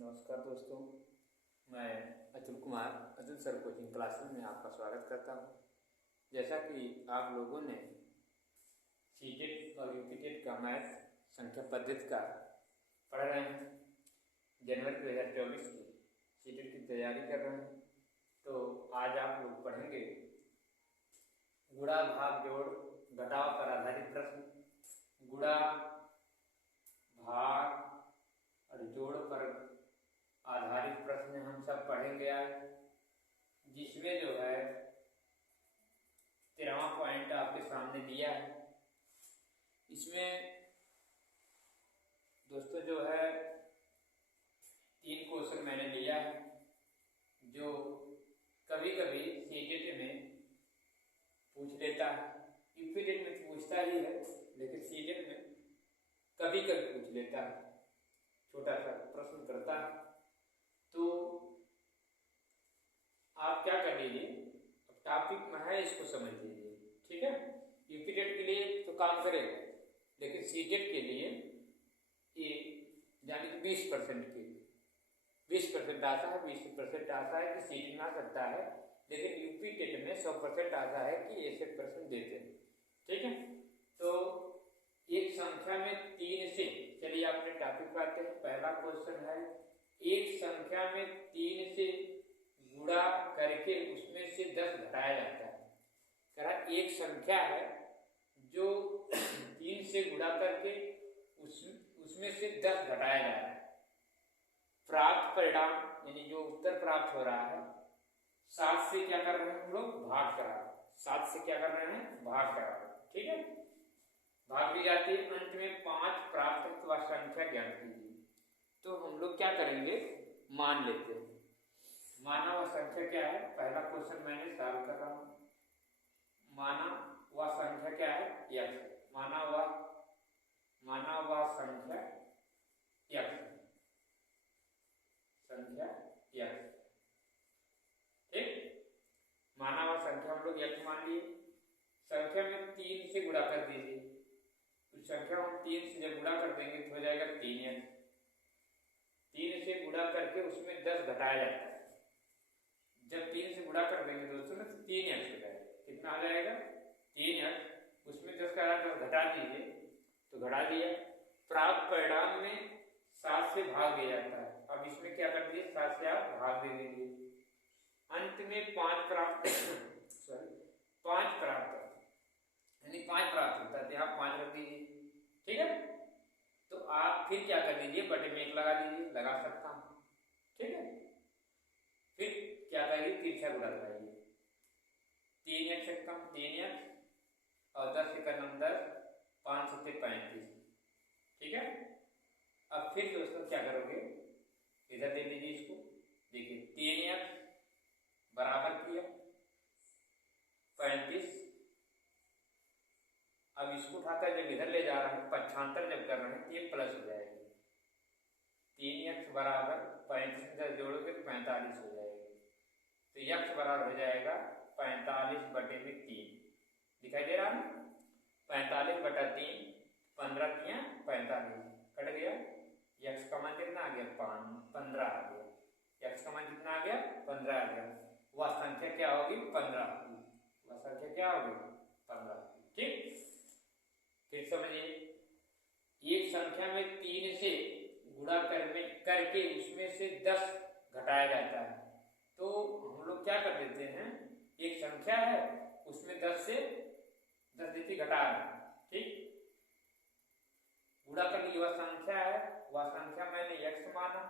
नमस्कार दोस्तों, मैं Atul Kumar Atul sir coaching classes में आपका स्वागत करता हूं। जैसा कि आप लोगों ने सीटेट और यूपीटेट का मैथ संख्या पद्धति का पढ़ रहे हैं, जनवरी 2024 की सीटेट की तैयारी कर रहे हैं, तो आज आप लोग पढ़ेंगे गुणा भाग जोड़ घटाव पर आधारित प्रश्न। गुणा भाग और जोड़ पर आधारित प्रश्न हम सब पढ़ेंगे आज, जिसमें जो है 13वां पॉइंट आपके सामने दिया है। इसमें दोस्तों जो है 3 क्वेश्चन मैंने लिया है, जो कभी कभी सीटेट में पूछ लेता है। यूपीटेट में पूछता ही है, लेकिन सीटेट में कभी कभी पूछ लेता है, छोटा सा प्रश्न करता है। तो आप क्या कर लीजिए, अब टॉपिक में है, इसको समझ लीजिए, ठीक है। यूपीटेट के लिए तो काम करेगा, लेकिन सीटेट के लिए ये यानी कि 20% की 20% आता है, 20% आता है कि सीटेट में आ सकता है, लेकिन यूपीटेट में 100% आता है कि ऐसे प्रश्न देते हैं, ठीक है। तो एक संख्या में 3 से, चलिए अपने टॉपिक पर आते हैं। पहला क्वेश्चन है, एक संख्या में 3 से गुणा करके उसमें से 10 घटाया जाता है। कह रहा एक संख्या है जो 3 से गुणा करके उसमें से 10 घटाया जा रहा है। प्राप्त परिणाम यानी जो उत्तर प्राप्त हो रहा है 7 से क्या कर रहे हैं हम लोग, भाग करा रहे हैं। 7 से क्या कर रहे हैं, भाग करा रहे हैं, ठीक है। भाग दी जाती है, अंत में 5 प्राप्त हुआ संख्या ज्ञात कीजिए। तो हम लोग क्या करेंगे, मान लेते हैं। माना हुआ संख्या क्या है, पहला क्वेश्चन मैंने सॉल्व कर रहा हूं। माना हुआ संख्या क्या है, x। माना हुआ संख्या x, ठीक। माना हुआ संख्या हम लोग x मान लिए। संख्या में 3 से गुणा कर दीजिए। तो संख्या हम 3 से जब गुणा कर देंगे तो हो जाएगा 3x। 3 से गुणा करके उसमें 10 घटाया जाता है। जब 3 से गुणा कर देंगे दोस्तों ना, तो 3x हो जाएगा। कितना आ जाएगा, 3x। उसमें 10 का 10 घटा दीजिए, तो घटा दिया। प्राप्त परिणाम में 7 से भाग दिया जाता है। अब इसमें क्या कर दिए, 7 से आप भाग दे दीजिए। अंत में 5 प्राप्त यानी 5 प्राप्त होता है, आप 5 रख दीजिए, ठीक है। तो आप फिर क्या कर दीजिए, बटे में 1 लगा दीजिए, लगा सकता हूं, ठीक है। फिर क्या करिए, तिरछा गुणा लगाइए। 3x से कम 3x और 10 से कम 10, 5 से 35, ठीक है। अब फिर दोस्तों क्या करोगे, इधर दे दीजिए इसको। देखिए 3x बराबर किया 35। अब इसको उठाकर जब इधर ले जा रहे हैं, पक्षांतर जब कर रहे हैं, ये प्लस हो जाएगी। 3x बराबर 35 से जोड़ोगे तो 45 हो जाएगी। तो x बराबर हो जाएगा 45 बटे में 3। दिखाई दे रहा है, 45 बटा 3, 15 3 45 कट गया। x का मान कितना आ गया, 15 आ गया। x का मान कितना आ गया, 15 आ गया। वह संख्या क्या होगी, 15 होगी। वह संख्या क्या होगी, 15, ठीक। फिर समझिए, एक संख्या में 3 से गुणा करके उसमें से 10 घटाया जाता है। तो हम लोग क्या कर देते हैं, एक संख्या है उसमें 10 से 10 देखिए घटा रहे हैं, ठीक। गुणा करके वह संख्या है, वह संख्या मैंने x माना।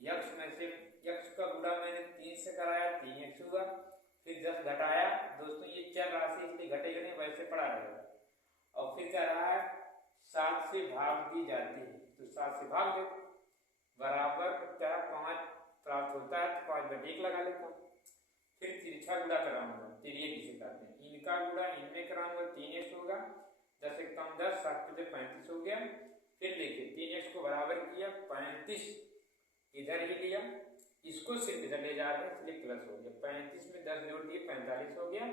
x में से x का गुणा मैंने 3 से कराया, 3x हुआ। फिर 10 घटाया। दोस्तों ये चर राशि इसलिए घटेगा नहीं, वैसे पड़ा रहेगा। और फिर क्या रहा है, 7 से भाग दी जाती है, तो 7 से भाग दे, बराबर क्या 5 प्राप्त होता है, तो 5 बटे 1 लगा लेता हूँ। फिर तिरछा गुणा कराऊंगा, तिरिये किसे कहते हैं, इनका गुणा इनमें कराऊंगा, 3x होगा। 10 से कम 10, 7 से 35 हो गया। फिर देखिए 3x को बराबर किया, 35 इधर ही लिया, इसको सिर्फ इधर ले जा रहे हैं, इसलिए प्लस हो गया। 35 में 10 जोड़ दिए, 45 हो गया।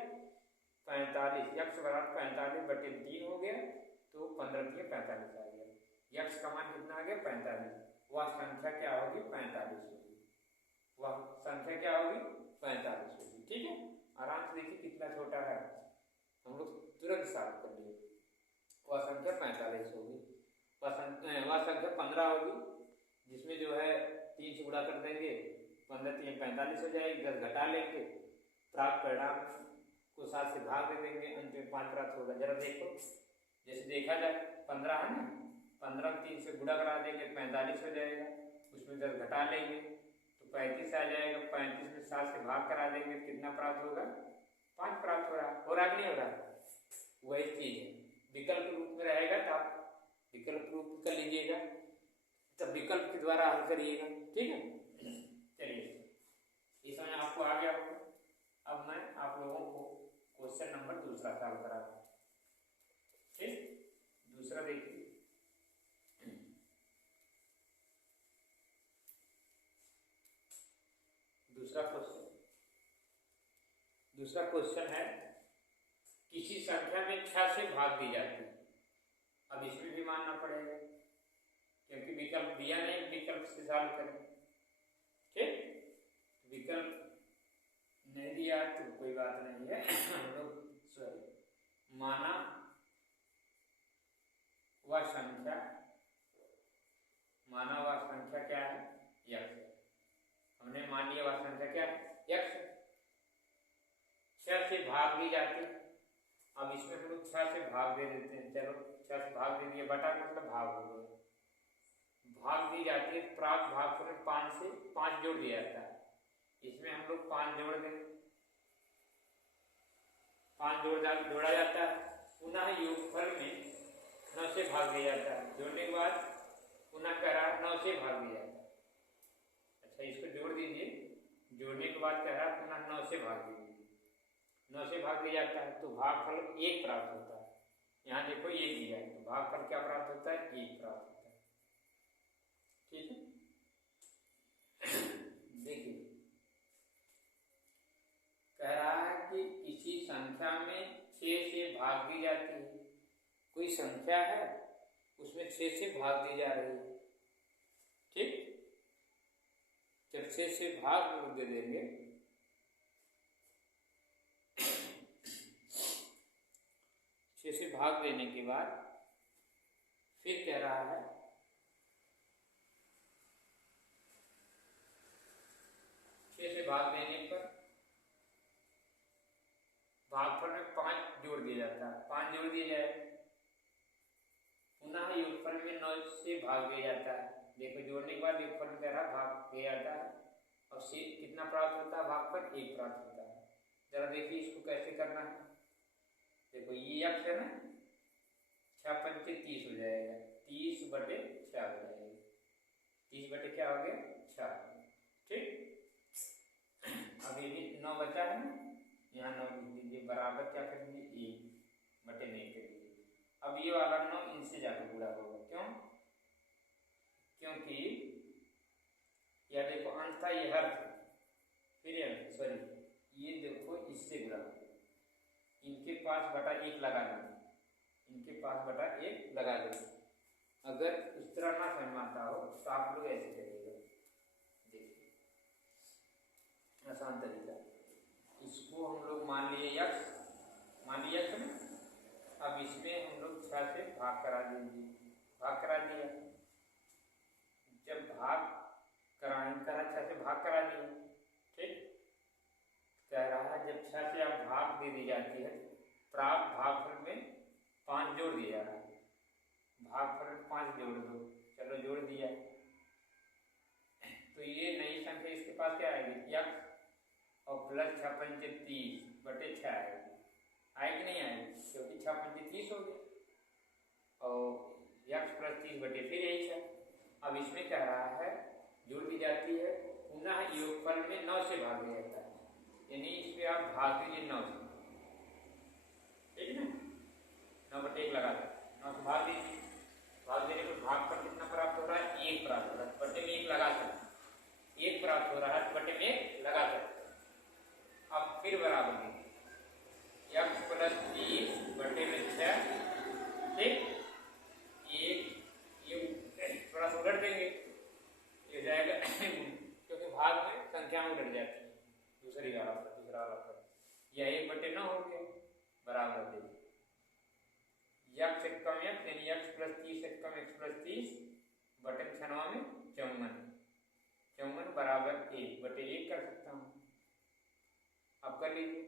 45 x बराबर 45 बटे 3 हो गया, तो 15 3 45 आ गया। x का मान कितना आ गया, 45। वह संख्या क्या होगी 45 होगी, वह संख्या क्या होगी 45 होगी। ठीक है, आराम से देखिए कितना छोटा है, हम लोग तुरंत सॉल्व कर लिए। वह संख्या 45 होगी, वह संख्या 15 होगी, जिसमें जो है 3 से गुणा कर देंगे, 15 3 45 हो जाएगी, 10 घटा लेंगे, प्राप्त परिणाम को 7 से भाग दे देंगे, अंत में 5 प्राप्त होगा। जरा देखो, जैसे देखा जाए 15 है ना, 15 3 से गुणा करा देंगे 45 हो जाएगा, उसमें 10 घटा लेंगे तो 35 आ जाएगा, 35 में 7 से भाग करा देंगे, कितना प्राप्त होगा 5 प्राप्त हो रहा कि नहीं हो रहा। वही चीज है, विकल्प रूप में रहेगा तो आप विकल्प रूप कर लीजिएगा, तब विकल्प के द्वारा हल करिएगा। ठीक है, चलिए ये समझ आपको आ गया होगा। अब मैं आप लोगों को क्वेश्चन नंबर दूसरा सॉल्व करा। ठीक, दूसरा देखिए, दूसरा क्वेश्चन है, किसी संख्या में 6 से भाग दी जाती है। अब इसमें भी मानना पड़ेगा क्योंकि विकल्प दिया नहीं, विकल्प से सॉल्व करें। ठीक, विकल्प नहीं दिया तो कोई बात नहीं है, हम लोग माना वह संख्या क्या है x, हमने मान लिया वह संख्या क्या है x, 6 से भाग दी जाती। अब इसमें हम लोग 6 से भाग दे देते हैं, चलो 6 से भाग दे दिए, बटा मतलब भाग हो गया, भाग दी जाती है, प्राप्त भाग पर 5 से 5 जोड़ दिया जाता है, इसमें हम लोग 5 जोड़ दें, 5 जोड़ा जाता है, पुनः योगफल में 9 से भाग दिया जाता है, जोड़ने के बाद पुनः कह रहा 9 से भाग दिया जाता है। अच्छा, इसको जोड़ दीजिए, जोड़ने के बाद कह रहा पुनः 9 से भाग दीजिए, 9 से भाग दिया जाता है तो भागफल 1 प्राप्त होता है। यहाँ देखो ये दिया है तो भागफल क्या प्राप्त होता है 1 प्राप्त होता है। ठीक है, देखिए कह रहा है कि किसी संख्या में 6 से भाग दी जाती है, कोई संख्या है उसमें 6 से भाग दी जा रही है। ठीक, जब 6 से भाग दे देंगे 6 से भाग देने के बाद फिर कह रहा है 6 से भाग देने पर भागफल में 5 जोड़ दिया जाता है, 5 जोड़ दिया जाए, पुनः योगफल में 9 से भाग दिया जाता है। देखो जोड़ने के बाद योगफल में कह रहा भाग दिया जाता है और से कितना प्राप्त होता है, भागफल 1 प्राप्त होता है। जरा देखिए इसको कैसे करना है, देखो ये x है ना, 6 पंचे 30 हो जाएगा, 30 बटे 6 हो जाएगा, 30 बटे क्या हो गया 6। ठीक, अब ये भी 9 बचा है ना, यहाँ 9 लिख दीजिए, बराबर क्या करेंगे 1 बटे 9 करेंगे। अब ये वाला 9 इनसे जाकर गुणा होगा, क्यों, क्योंकि यह देखो अंत था, ये हर फिर सॉरी ये देखो इससे गुणा होगा, इनके पास बटा 1 लगा देंगे, इनके पास बटा 1 लगा देंगे। अगर इस तरह ना समझ आता हो तो आप लोग ऐसे करिएगा, देखिए आसान तरीका, इसको हम लोग मान लिए x, मान लिया x में, अब इसमें हम लोग 6 से भाग करा दीजिए, भाग करा दिया, जब भाग करा 6 से भाग करा दिया। ठीक, कह रहा है जब 6 से आप भाग दे दी जाती है, प्राप्त भागफल में 5 जोड़ दिया जा रहा है, भागफल में 5 जोड़ दो, चलो जोड़ दिया, तो ये नई संख्या इसके पास क्या आएगी x और प्लस 6 पंचे 30 बटे 6 आएगी, आएगी नहीं आएगी, क्योंकि 6 पंचे 30 हो गए और x प्लस 30 बटे फिर यही 6। अब इसमें कह रहा है जोड़ दी जाती है, पुनः योगफल में 9 से भाग दिया जाता है, यानी इसमें आप भाग दीजिए 9 से, ठीक है ना, 9 बटे 1 लगा दें, 9 से भाग दीजिए, भाग देने पर भाग पर कितना प्राप्त हो रहा है 1 प्राप्त हो रहा है, बटे में 1 लगा सकते, 1 प्राप्त हो रहा है बटे में 1 लगा सकते। अब फिर बराबर दीजिए x प्लस 30 बटे में 6, ठीक, ये थोड़ा सा उलट देंगे x यानी x प्लस 30 से कम x प्लस 30 बटे 6 में 54 बराबर 1 बटे 1 कर सकता हूँ। अब कर लीजिए,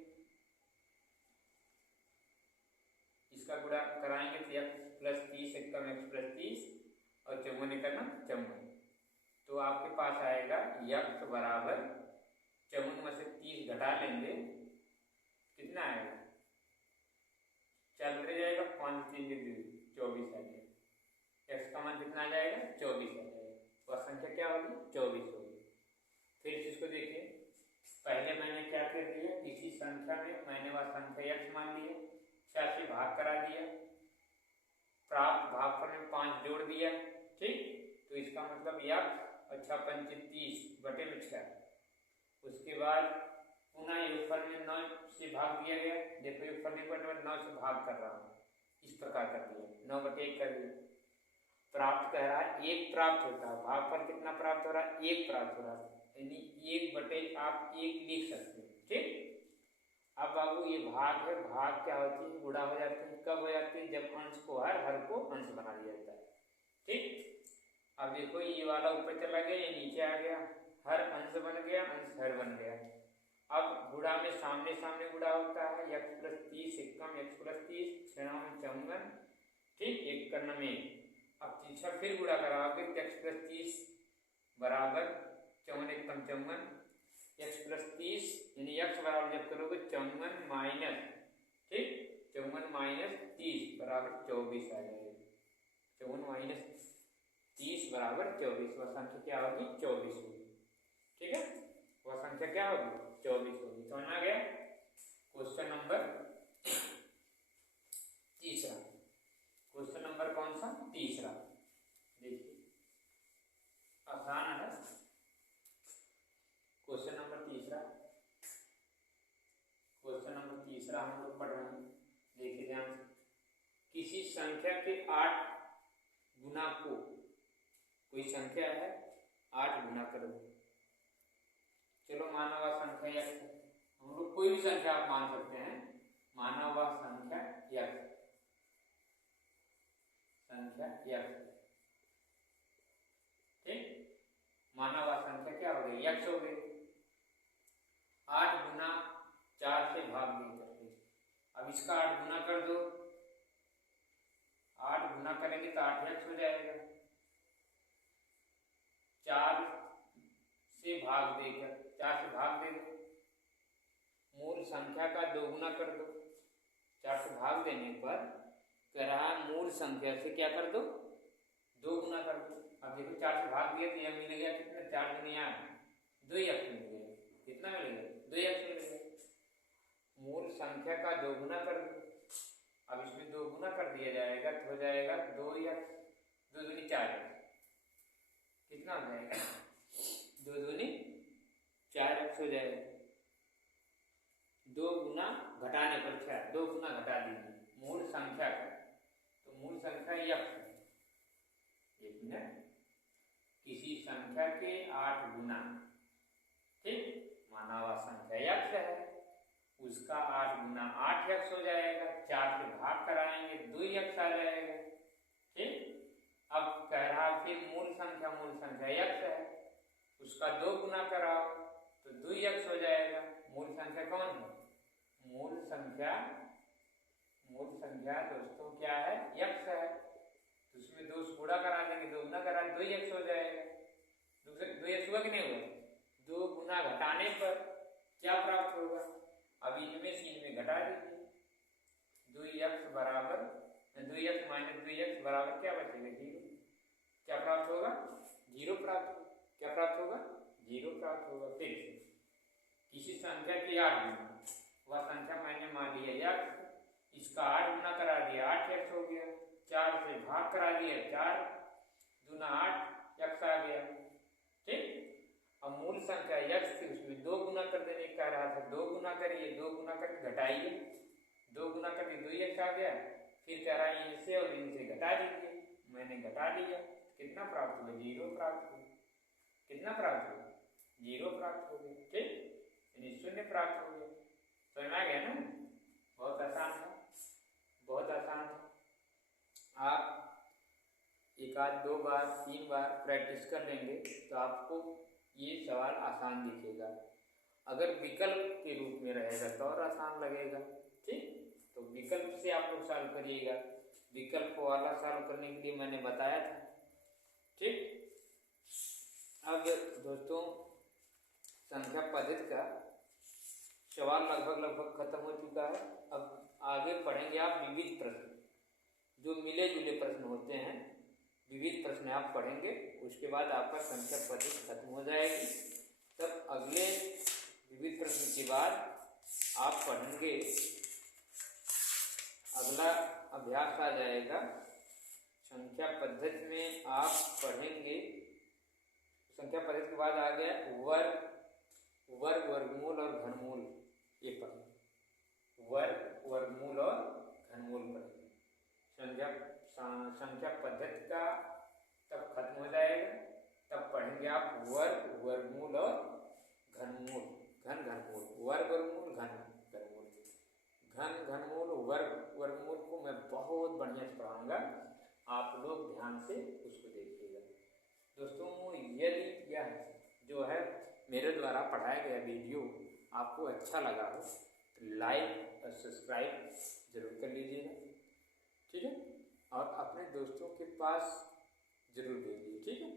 इसका गुणा कराएंगे तो x प्लस 30 से कम x प्लस 30 और 54 करना 54, तो आपके पास आएगा x बराबर 54 में से 30 घटा लेंगे, कितना आएगा, चल रह जाएगा 5 3 24 आ जाएगा। x का मान कितना आ जाएगा 24 आ जाएगा। वह संख्या क्या होगी 24 होगी। फिर इसको देखिए, पहले मैंने क्या कर दिया, किसी संख्या में मैंने वह संख्या x मान लिया, 6 से भाग करा दिया, प्राप्त भागफल में 5 जोड़ दिया, ठीक। तो इसका मतलब x अच्छा 35 बटे में 6, उसके बाद पुनः योगफल में 9 से भाग दिया गया। देखो योगफल में 9 से भाग कर रहा हूँ, इस प्रकार कर दिया, 9 बटे 1 कर दिया। प्राप्त कह रहा है 1 प्राप्त होता है, भागफल कितना प्राप्त हो रहा है 1 प्राप्त हो रहा है, यानी 1 बटे आप 1 लिख सकते हैं, ठीक। अब बाबू ये भाग है, भाग क्या होती है, गुणा हो जाती है। कब हो जाती है, जब अंश को हर को अंश बना दिया जाता है, ठीक। अब देखो ये वाला ऊपर चला गया, ये नीचे आ गया, हर अंश बन गया, अंश हर बन गया। अब गुणा में सामने सामने गुणा होता है, x प्लस 30 से कम x प्लस 30 6 में 54, ठीक, 1 करना में। अब तीसरा फिर गुणा कराओगे तो x प्लस 30 बराबर 54 1 कम 54, x प्लस 30 यानी x बराबर जब करोगे 54 माइनस, ठीक, 54 माइनस 30 बराबर 24 आ जाएगा। 54 माइनस 30 बराबर 24, वह संख्या क्या होगी 24 होगी, ठीक है। वह संख्या क्या होगी 24 होगी। समझ आ गया। क्वेश्चन नंबर तीसरा, क्वेश्चन नंबर कौन सा, तीसरा। देखिए आसान है क्वेश्चन नंबर तीसरा। क्वेश्चन नंबर तीसरा हम लोग पढ़ रहे हैं, देखिए ध्यान से। किसी संख्या के 8 गुना को, कोई संख्या है 8 गुना करो, चलो माना हुआ संख्या x, हम लोग कोई भी संख्या आप मान सकते हैं, माना हुआ संख्या x, संख्या x, ठीक, माना हुआ संख्या क्या हो गई x हो गई। 8 गुना 4 से भाग नहीं करते, अब इसका 8 गुना कर दो, 8 गुना करेंगे तो 8x हो जाएगा। 4 से भाग देकर, 4 से भाग दे दो, मूल संख्या का 2 गुना कर दो। 4 से भाग देने पर कह रहा है मूल संख्या से क्या कर दो 2 गुना कर दो। अब देखो 4 से भाग दिया तो यह मिल गया कितना, 4 दुनिया 2x मिल गया, कितना मिलेगा 2x मिल गया। मूल संख्या का 2 गुना कर दो, अब इसमें 2 गुना कर दिया जाएगा तो हो जाएगा 2x, 2 दूनी 4x, कितना हो जाएगा 2 दूनी 4x हो जाएगा। 2 गुना घटाने पर 6, 2 गुना घटा दीजिए मूल संख्या का, तो मूल संख्या x है। एक मिनट, किसी संख्या के 8 गुना, ठीक, माना हुआ संख्या x है, उसका 8 गुना 8x हो जाएगा। 4 से भाग कराएंगे 2x आ जाएगा, ठीक। अब कह रहा फिर मूल संख्या x है, उसका 2 गुना कराओ तो 2x हो जाएगा। मूल संख्या कौन है, मूल संख्या दोस्तों क्या है x है, तो उसमें 2 से गुणा करा देंगे, 2 गुना करा 2x हो जाएगा। 2x हुआ कि नहीं हुआ, 2 गुना घटाने पर क्या प्राप्त होगा, अब इनमें से इनमें घटा दीजिए, 2x बराबर 2x माइनस 2x बराबर क्या बचेगा 0, क्या प्राप्त होगा 0 प्राप्त होगा, क्या प्राप्त होगा 0 प्राप्त होगा। फिर किसी संख्या के 8 गुना, वह संख्या मैंने मान लिया x, इसका 8 गुना करा दिया 8x हो गया। 4 से भाग करा दिया, 4 दूना 8 x आ गया, ठीक। अब मूल संख्या x थी, उसमें 2 गुना कर देने कह रहा था, 2 गुना करिए, 2 गुना करके घटाइए, 2 गुना करके 2x आ गया। फिर कह रहा है इनसे और इनसे घटा दीजिए, मैंने घटा दिया, कितना प्राप्त हुआ 0 प्राप्त हुआ, कितना प्राप्त हुआ 0 प्राप्त हो गया, ठीक, यानी 0 प्राप्त हो गया। समझ आ गया ना, बहुत आसान था, बहुत आसान था। आप एक आध दो बार 3 बार प्रैक्टिस कर लेंगे तो आपको ये सवाल आसान दिखेगा। अगर विकल्प के रूप में रहेगा तो और आसान लगेगा। ठीक, तो विकल्प से आप लोग सॉल्व करिएगा। विकल्प वाला सॉल्व करने के लिए मैंने बताया था। ठीक, अब दोस्तों संख्या पद्धति का सवाल लगभग खत्म हो चुका है। अब आगे पढ़ेंगे आप विविध प्रश्न, जो मिले जुले प्रश्न होते हैं, विविध प्रश्न आप पढ़ेंगे। उसके बाद आपका संख्या पद्धति खत्म हो जाएगी। तब अगले विविध प्रश्न के बाद आप पढ़ेंगे, अगला अभ्यास आ जाएगा संख्या पद्धति में। आप पढ़ेंगे संख्या पद्धति के बाद आ गया वर्ग, वर्गमूल और घनमूल। ये पढ़ेंगे वर्ग, वर्गमूल और घनमूल पढ़ेंगे। संख्या पद्धति का तब खत्म हो जाएगा। तब पढ़ेंगे आप वर्ग, वर्गमूल और घनमूल, घनमूल, वर्ग, वर्गमूल, घनमूल। घनमूल, वर्ग, वर्गमूल को मैं बहुत बढ़िया से पढ़ाऊंगा, आप लोग ध्यान से उसको देखिएगा। दोस्तों यदि यह जो है मेरे द्वारा पढ़ाया गया वीडियो आपको अच्छा लगा हो तो लाइक और सब्सक्राइब जरूर कर लीजिएगा। ठीक है, और अपने दोस्तों के पास जरूर भेजिए। ठीक है।